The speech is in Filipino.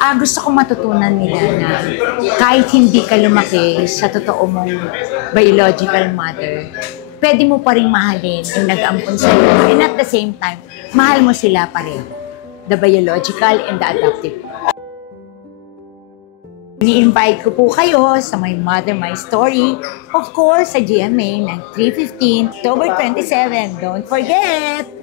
Gusto kong matutunan nila na kahit hindi ka lumaki sa totoo mong biological mother, pwede mo pa rin mahalin yung nag-ampon sa'yo. And at the same time, mahal mo sila pareho. The biological and the adoptive. Ni-invite ko po kayo sa My Mother, My Story. Of course, sa GMA ng 3:15, October 27. Don't forget!